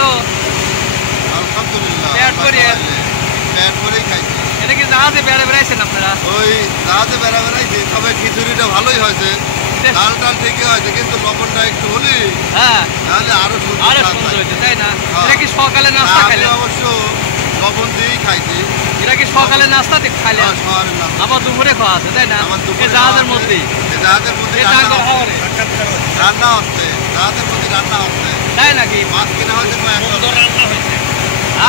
তো? আলহামদুলিল্লাহ পেট ভরিয়ে? পেট ভরেই খাইছি। এটা কি জাহাজে বেড়ে বেড়াইছেন আপনারা? ওই জাহাজে বেড়াইছি, তবে খিচুড়িটা ভালোই হয়েছে, ডাল টাল ঠিকই হয়েছে, কিন্তু লবণটা একটু হলি হ্যাঁ, তাহলে আরো আরো সুন্দর সুন্দর হয়েছে, তাই না? হ্যাঁ। এটা কি সকালে নাস্তা আমি খাইলেন? অবশ্য লবণ দিয়েই খাইছি। এটা কি সকালে নাস্তা খাইলেন? শহরের নাম আবার দুপুরে খাওয়া আছে, তাই না? আমার দুপুরে এই জাহাজের খাওয়া মধ্যেই? আছে। এই জাহাজের মধ্যে এই টাঙ্গাইল হাওরে? রান্না হচ্ছে, জাহাজের মধ্যে রান্না হচ্ছে। তাই নাকি? মাছ কেনা হয়েছে সুন্দর রান্না হয়েছে।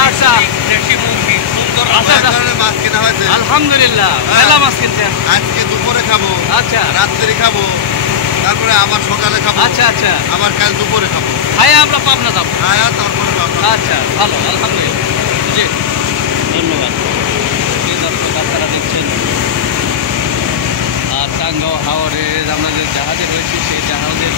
আচ্ছা, দেশি মুরগি সুন্দর আচ্ছা, কয়েক ধরনের মাছ কেনা হয়েছে। আলহামদুলিল্লাহ, হ্যাঁ। মেলা মাছ কিনছেন। আজকে দুপুরে খাবো, আচ্ছা রাত্রে খাবো, তারপরে আবার সকালে খাবো, আচ্ছা আচ্ছা, আবার কাল দুপুরে খাবো। ভাই আমরা পাবনা যাবো। খায়া তারপরে খাবো। আচ্ছা, ভালো, আলহামদুলিল্লাহ। জি, ধন্যবাদ। যে দর্শক আপনারা দেখছেন, আর টাঙ্গাইল হাওরে আমরা যে জাহাজে রয়েছি সেই জাহাজের